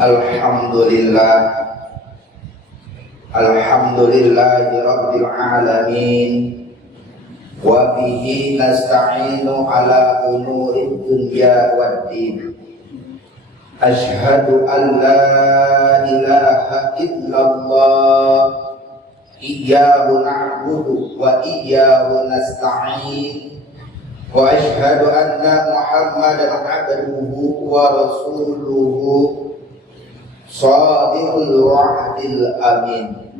Alhamdulillah, alhamdulillahi rabbil alamin, wa bihi nasta'inu ala umurid dunya waddin. Ashhadu an la ilaha illallah, iyyahu na'budu wa iyyahu nasta'in, wa ashhadu anna Muhammadan abduhu wa rasuluhu Shadiqul wa'dil amin.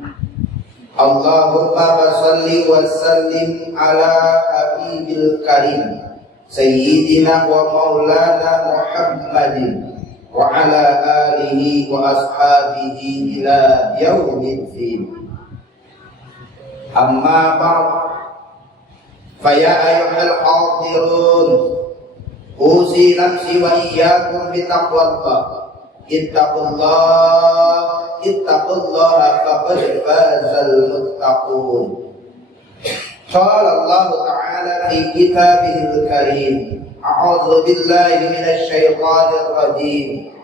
Allahumma salli wa sallim ala habibil karim Sayyidina wa maulana Muhammadin wa ala alihi wa ashabihi ila yaumiddin. Amma ba'd, faya ayyuhal hadirun, usi nafsi wa iyyakum bitaqwallah. Ittaqullaha faqad fazal muttaqun. Qala Allah Ta'ala fi kitabihil karim, a'udzu billahi minasy syaithanir rajim.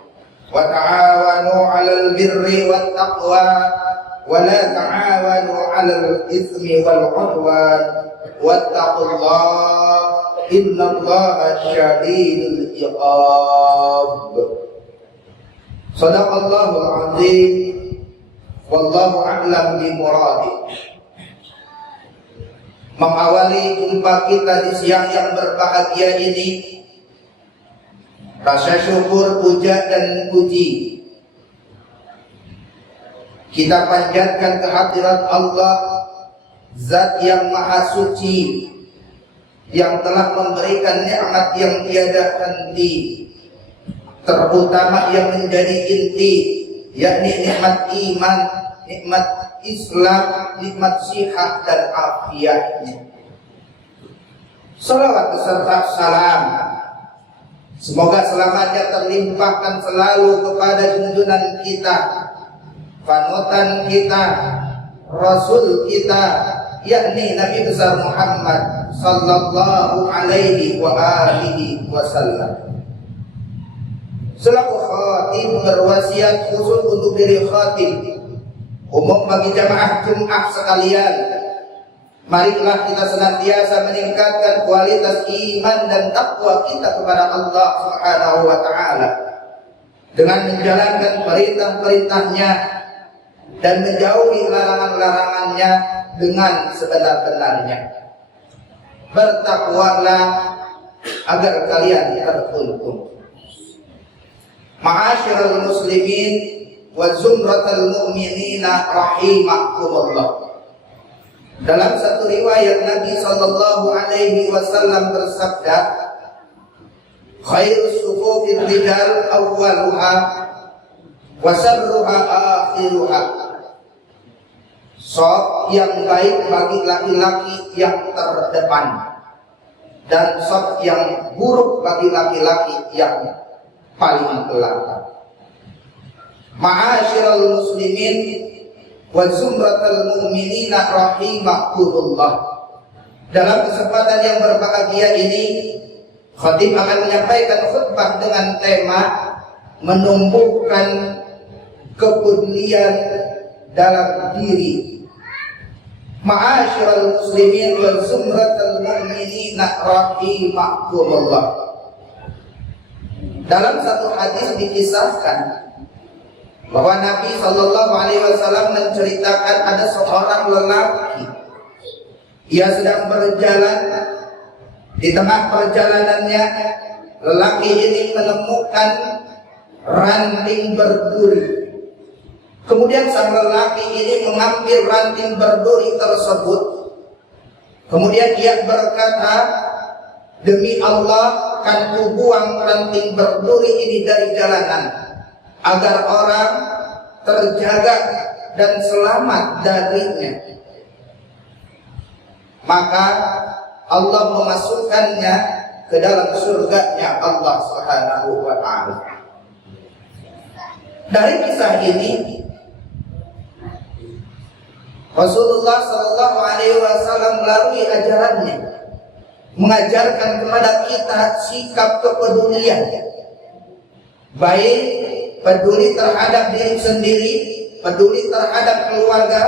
Wa ta'awanu 'alal birri wat taqwa wa la ta'awanu 'alal itsmi wal 'udwan wattaqullaha innallaha syadidul iqab. Shadaqallahul azim, wallahu a'lam bimuradi. Mengawali jumpa kita di siang yang berbahagia ini, rasa syukur, puja dan puji kita panjatkan kehadirat Allah, Zat yang maha suci, yang telah memberikan nikmat yang tiada henti, terutama yang menjadi inti, yakni nikmat iman, nikmat Islam, nikmat sihat dan afiatnya. Salawat beserta salam, semoga selamanya terlimpahkan selalu kepada junjungan kita, panutan kita, Rasul kita, yakni Nabi besar Muhammad sallallahu alaihi wa alihi wasallam. Selaku khatib berwasiat khusus untuk diri khatib, umum bagi jamaah Jumat sekalian, marilah kita senantiasa meningkatkan kualitas iman dan takwa kita kepada Allah Subhanahu wa Ta'ala dengan menjalankan perintah-perintahnya dan menjauhi larangan-larangannya dengan sebenar-benarnya. Bertakwalah agar kalian teruntung. Ma'asyiral muslimin wa zumratal mu'minina rahimakumullah. Dalam satu riwayat Nabi sallallahu alaihi wasallam bersabda, khairus sufufir rijal awwaluha wa sarruha akhiruha. Shaf yang baik bagi laki-laki yang terdepan, dan shaf yang buruk bagi laki-laki yang paling belakang. Ma'asyiral muslimin wa zumratal mu'minina rahimakumullah. Dalam kesempatan yang berbahagia ini, khatib akan menyampaikan khutbah dengan tema menumbuhkan kepedulian dalam diri. Ma'asyiral muslimin wa zumratal mu'minina rahimakumullah. Dalam satu hadis dikisahkan bahwa Nabi sallallahu alaihi wasallam menceritakan ada seorang lelaki. Ia sedang berjalan. Di tengah perjalanannya, lelaki ini menemukan ranting berduri. Kemudian sang lelaki ini mengambil ranting berduri tersebut. Kemudian ia berkata, demi Allah, akan kubuang ranting berduri ini dari jalanan agar orang terjaga dan selamat darinya. Maka Allah memasukkannya ke dalam surganya Allah Subhanahu wa Ta'ala. Dari kisah ini, Rasulullah sallallahu alaihi wasallam melalui ajarannya mengajarkan kepada kita sikap kepedulian, baik peduli terhadap diri sendiri, peduli terhadap keluarga,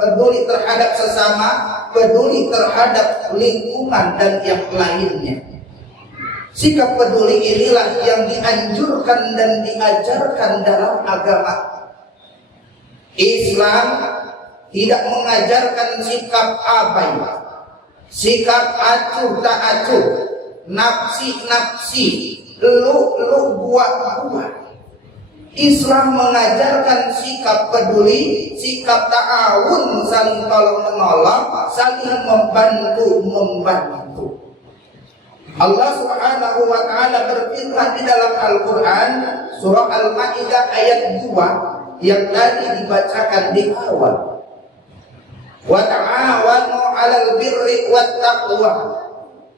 peduli terhadap sesama, peduli terhadap lingkungan dan yang lainnya. Sikap peduli inilah yang dianjurkan dan diajarkan dalam agama. Islam tidak mengajarkan sikap abai, sikap acuh tak acuh, nafsi-nafsi, lu buat. Islam mengajarkan sikap peduli, sikap ta'awun, saling tolong menolong, saling membantu. Allah Subhanahu wa taala berfirman di dalam Al-Qur'an surah Al-Maidah ayat 2 yang tadi dibacakan di awal. Wa ta'awanu 'alal birri wat taqwa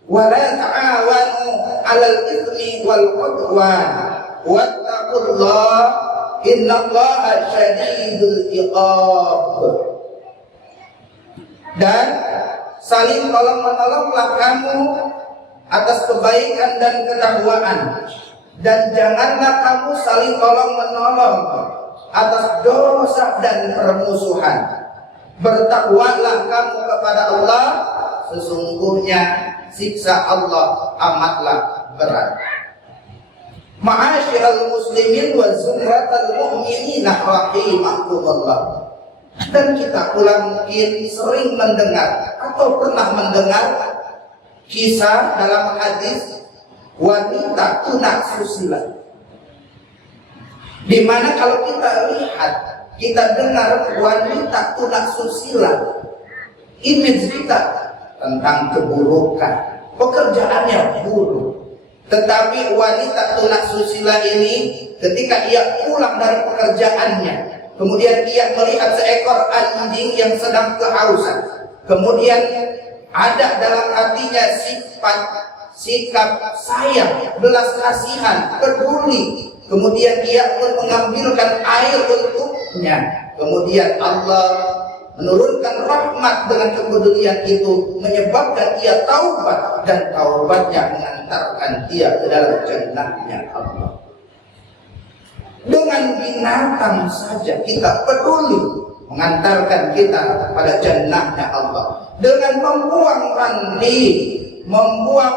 wa la ta'awanu 'alal itsmi wal 'udwan wattaqullaha innallaha syadidul iqab. Dan saling tolong menolonglah kamu atas kebaikan dan ketakwaan, dan janganlah kamu saling tolong menolong atas dosa dan permusuhan. Bertakwalah kamu kepada Allah, sesungguhnya siksa Allah amatlah berat. Ma'asyiral muslimin wa zumratal mu'minina rahimakumullah. Dan kita pula mungkin sering mendengar atau pernah mendengar kisah dalam hadis wanita tunak susila, di mana kalau kita lihat, kita dengar wanita tunak susila, image kita tentang keburukan, pekerjaannya buruk. Tetapi wanita tunak susila ini ketika ia pulang dari pekerjaannya, kemudian ia melihat seekor anjing yang sedang kehausan, kemudian ada dalam hatinya sikap sayang, belas kasihan, peduli. Kemudian ia pun mengambilkan air untuknya. Kemudian Allah menurunkan rahmat dengan kepedulian itu, menyebabkan ia taubat, dan taubatnya mengantarkan ia ke dalam jannahnya Allah. Dengan binatang saja kita peduli, mengantarkan kita kepada jannahnya Allah. Dengan membuang ranting, membuang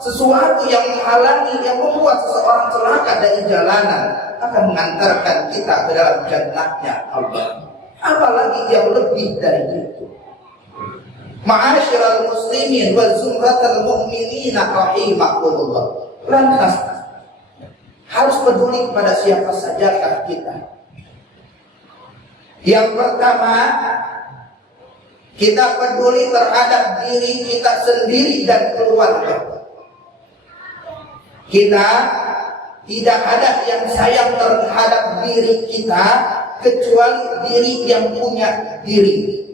sesuatu yang menghalangi, yang membuat seseorang celaka dari jalanan, akan mengantarkan kita ke dalam jannahnya Allah. Apalagi yang lebih dari itu. Ma'asyiral muslimin wa zumratal mu'minina rahimakumullah. Lantas harus peduli kepada siapa saja kita. Yang pertama, kita peduli terhadap diri kita sendiri dan keluarga. Kita tidak ada yang sayang terhadap diri kita kecuali diri yang punya diri.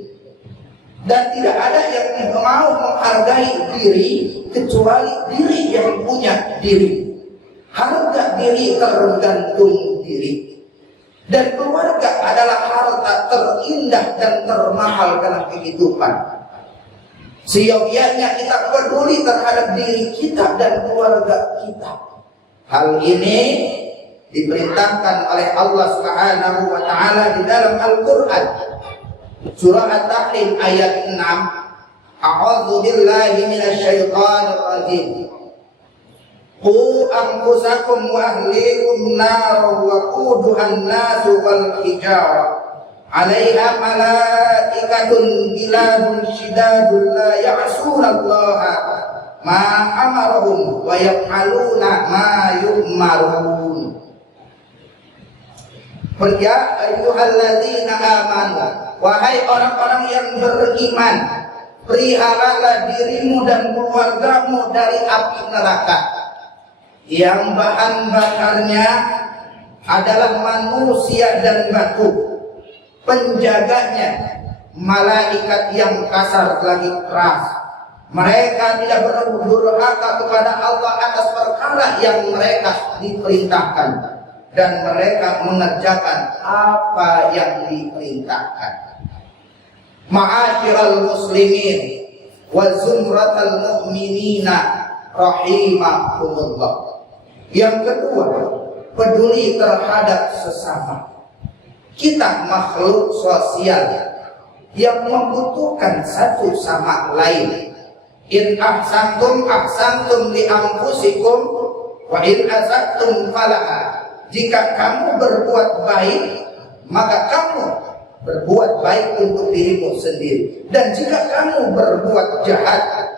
Dan tidak ada yang mau menghargai diri kecuali diri yang punya diri. Harga diri tergantung diri. Dan keluarga adalah harta terindah dan termahal dalam kehidupan. Seyogianya kita peduli terhadap diri kita dan keluarga kita. Hal ini diperintahkan oleh Allah Subhanahu wa taala di dalam Al-Qur'an. Surah At-Tahrim ayat 6. A'udzu billahi minasyaitonir rajim. Qu anfusakum wa ahlikum nar wa quduhan nas wal hijarah 'alaiha malaikatun giladun shidadun la ya'sunallaha ma amarahum wa yaf'aluna ma yu'marun. Ya ayyuhalladzina amanu, wahai orang-orang yang beriman, peliharalah dirimu dan keluargamu dari api neraka yang bahan bakarnya adalah manusia dan batu. Penjaganya malaikat yang kasar lagi keras. Mereka tidak berdurhaka kepada Allah atas perkara yang mereka diperintahkan, dan mereka mengerjakan apa yang diperintahkan. Ma'asyiral muslimin wa zumratal mu'minina rahimakumullah. Yang kedua, peduli terhadap sesama. Kita makhluk sosial yang membutuhkan satu sama lain. In ahsantum ahsantum li anfusikum wa in asatum falaha. Jika kamu berbuat baik, maka kamu berbuat baik untuk dirimu sendiri. Dan jika kamu berbuat jahat,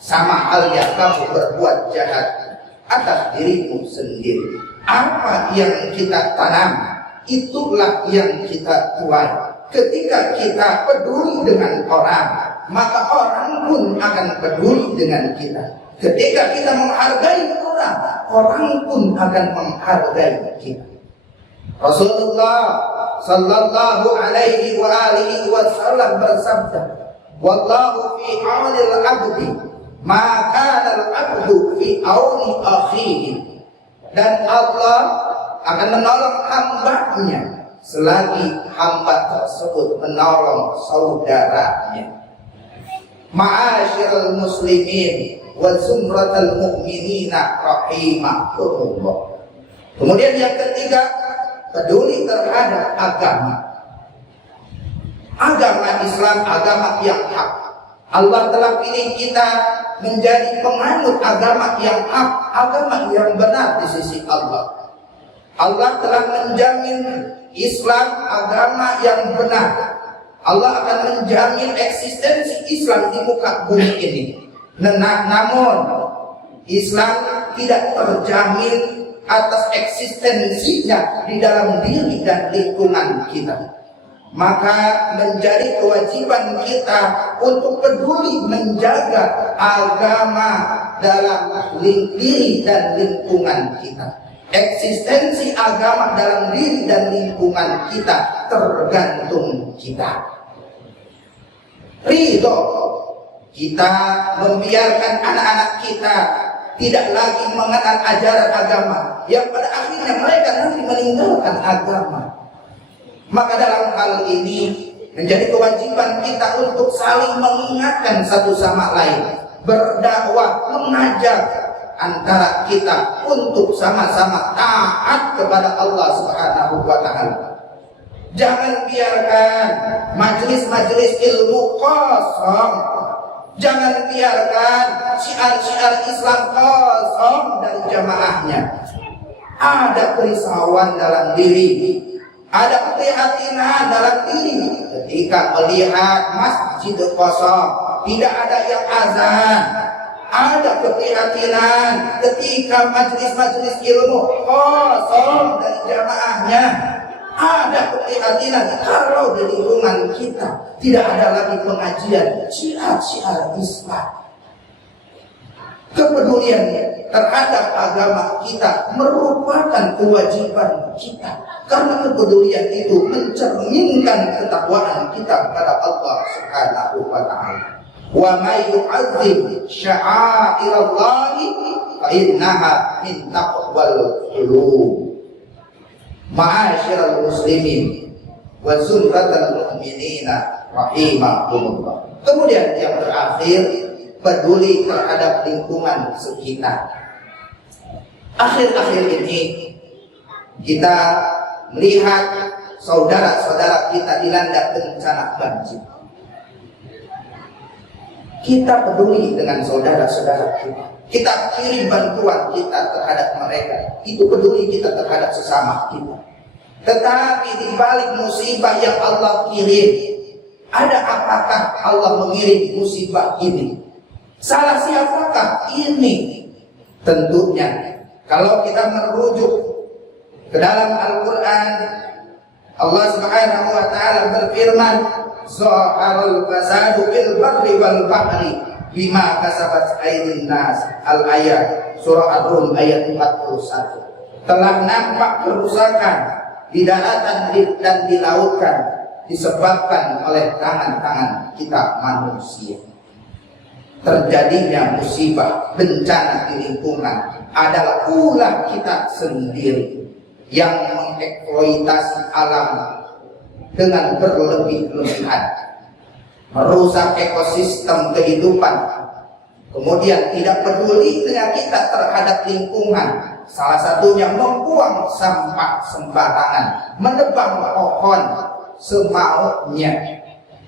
sama halnya kamu berbuat jahat atas dirimu sendiri. Apa yang kita tanam, itulah yang kita tuai. Ketika kita peduli dengan orang, maka orang pun akan peduli dengan kita. Ketika kita menghargai orang, orang pun akan menghargai kita. Rasulullah sallallahu alaihi wa alihi wasallam bersabda, "Wallahu fi aunil abdi, ma kana al-abdu fi auni akhihi." Dan Allah akan menolong hambanya selagi hamba tersebut menolong saudaranya. Ma'asyiral muslimin wa zumratal mu'minina rahimakumullah. Kemudian yang ketiga, peduli terhadap agama. Agama Islam, agama yang hak. Allah telah pilih kita menjadi penganut agama yang hak, agama yang benar di sisi Allah. Allah telah menjamin Islam agama yang benar. Allah akan menjamin eksistensi Islam di muka bumi ini. Namun Islam tidak terjamin atas eksistensinya di dalam diri dan lingkungan kita. Maka menjadi kewajiban kita untuk peduli menjaga agama dalam diri dan lingkungan kita. Eksistensi agama dalam diri dan lingkungan kita tergantung kita. Ridho kita membiarkan anak-anak kita tidak lagi mengenal ajaran agama, yang pada akhirnya mereka nanti meninggalkan agama. Maka dalam hal ini menjadi kewajiban kita untuk saling mengingatkan satu sama lain, berdakwah, mengajak antara kita untuk sama-sama taat kepada Allah Subhanahu wa taala. Jangan biarkan majelis-majelis ilmu kosong. Jangan biarkan syiar-syiar Islam kosong dari jamaahnya. Ada kerisauan dalam diri, ada keprihatinan dalam diri ketika melihat masjid kosong, tidak ada yang azan. Ada keprihatinan ketika majelis-majelis ilmu kosong dari jamaahnya. Ada keprihatinan kalau di lingkungan kita tidak ada lagi pengajian syiar-syiar Islam. Kepedulian terhadap agama kita merupakan kewajiban kita, karena kepedulian itu mencerminkan ketakwaan kita kepada Allah Subhanahu wa taala. Wa may yu'azzim sya'airallahi fa innaha min taqwal qulub. Ma'asyiral muslimin wa zumratal mu'minina rahimakumullah. Kemudian yang terakhir, peduli terhadap lingkungan sekitar. Akhir-akhir ini kita melihat saudara-saudara kita dilanda bencana banjir. Kita peduli dengan saudara-saudara kita. Kita kirim bantuan kita terhadap mereka. Itu peduli kita terhadap sesama kita. Tetapi di balik musibah yang Allah kirim, ada apakah Allah mengirim musibah ini? Salah siapakah ini? Tentunya kalau kita merujuk ke dalam Al-Quran, Allah Subhanahu wa taala berfirman, "Zaharul fasadu fil barri wal bahri bima kasabat aydin nas." Al-ayat surah Ar-Rum ayat 41. Telah nampak kerusakan di daratan dan di lautan disebabkan oleh tangan-tangan kita manusia. Terjadinya musibah, bencana di lingkungan adalah ulah kita sendiri yang mengeksploitasi alam dengan berlebih-lebihan, merusak ekosistem kehidupan, kemudian tidak peduli dengan kita terhadap lingkungan, Salah satunya membuang sampah sembarangan, menebang pohon semaunya.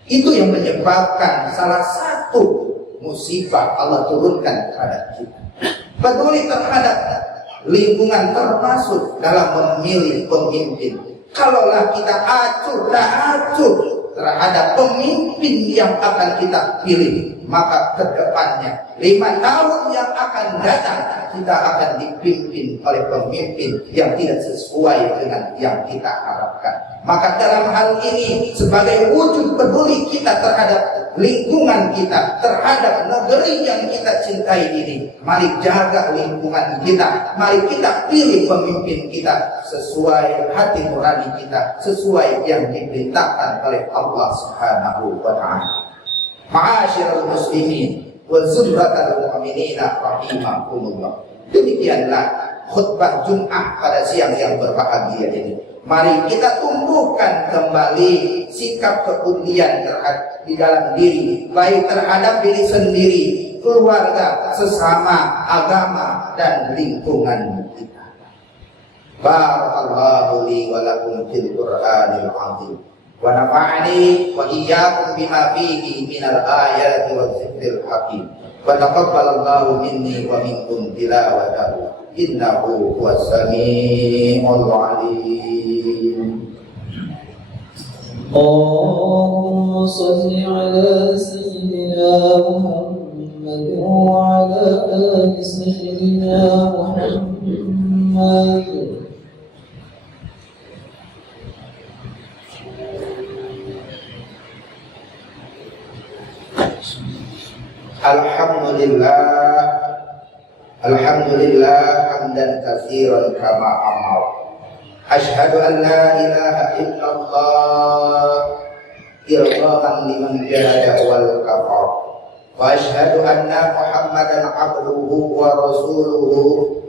Itu yang menyebabkan salah satu musibah Allah turunkan kepada kita. Peduli terhadap lingkungan termasuk dalam memilih pemimpin. Kalaulah kita acuh terhadap pemimpin yang akan kita pilih, maka kedepannya 5 tahun yang akan datang kita akan dipimpin oleh pemimpin yang tidak sesuai dengan yang kita harapkan. Maka dalam hal ini sebagai wujud peduli kita terhadap lingkungan kita, terhadap negeri yang kita cintai ini, mari jaga lingkungan kita, mari kita pilih pemimpin kita sesuai hati nurani kita, sesuai yang diperintahkan oleh Allah Subhanahu wa ta'ala. Ma'asyiral muslimin wa zumratal mu'minina rahimakumullah. Demikianlah khutbah Jumat pada siang yang berbahagia ini. Mari kita tumbuhkan kembali sikap kepedulian di dalam diri, baik terhadap diri sendiri, keluarga, sesama, agama, dan lingkungan kita. Barakallahu li wa lakum fil Qur'anil azim. Wa nafa'ani wa iyyakum bima fihi minal ayati wa dzikril hakim. Wa taqabbalallahu minni wa minkum tilawatahu. Innahu huwas samiul alim. Allahumma salli ala sayyidina Muhammad wa ala ali sayyidina Muhammad. Alhamdulillah hamdan katsiran kama amar. Asyhadu an la ilaha illallah irghaman liman jahada wal kafar. Wa asyhadu anna Muhammadan abduhu wa rasuluhu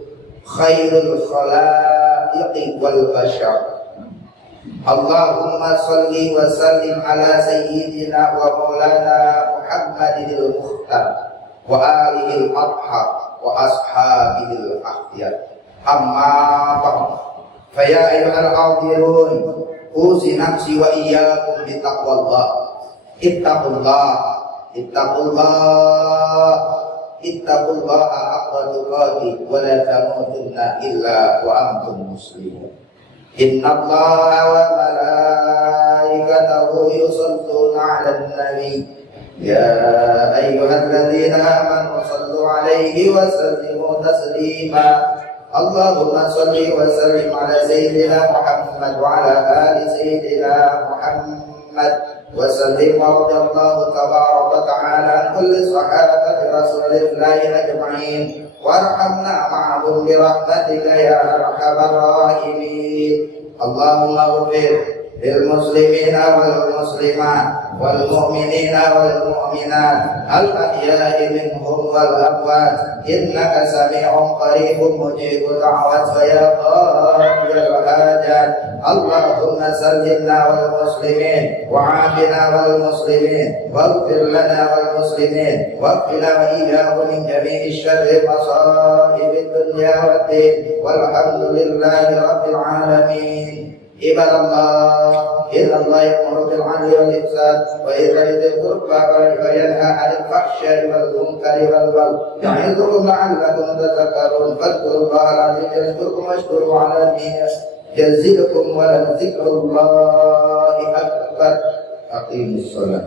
khairul khalaiqi wal bashar. Allahumma salli wa sallim ala sayyidina wa maulana Muhammadil Mukhtar wa alihil athhar wa ashabihil akhyar. Amma ba'd. Fa ya ayyuhal hadirun, uzi nafsi wa iyyakum bi taqwallah. Ittaqullah haqqa tuqatih wa la tamutunna illa wa antum muslimun. Innallaha wa malaikatahu yusalluna 'alan nabi. Ya ayyuhalladzina amanu sallu 'alaihi wa sallimu taslima. Allahumma salli wa sallim ala sayyidina Muhammad wa ala ali sayyidina Muhammad wa sallim wa radiyallahu tabaraka wa ta'ala an kulli sahabati rasulillahi ajma'in warhamna ma'ahum bi rahmatika ya arhamar rahimin. Allahumma ighfir lil muslimina wal muslimat wal mu'minina wal mu'minat al ahya'i minhum wal amwat innaka sami'un qaribun mujibud da'wat wa ya qadiyal hajat. Allahumma sallimna wal muslimin wa 'afina wal muslimin waghfir lana wal muslimin waghfir wa iyyahum min jami'i syarri masa'ibid dunya wad din walhamdulillahi rabbil alamin. Ibadallah, innallaha ya'muru bil 'adli wal ihsan wa ita'i dzil qurba wa yanha 'anil fahsya'i wal munkari wal baghi ya'idhukum la'allakum tadhakkarun. Fadhkurullaha al-'azim yadhkurkum washkuru 'ala ni'matihi yazidkum wa la dzikrullahi akbar. Aqimus shalah.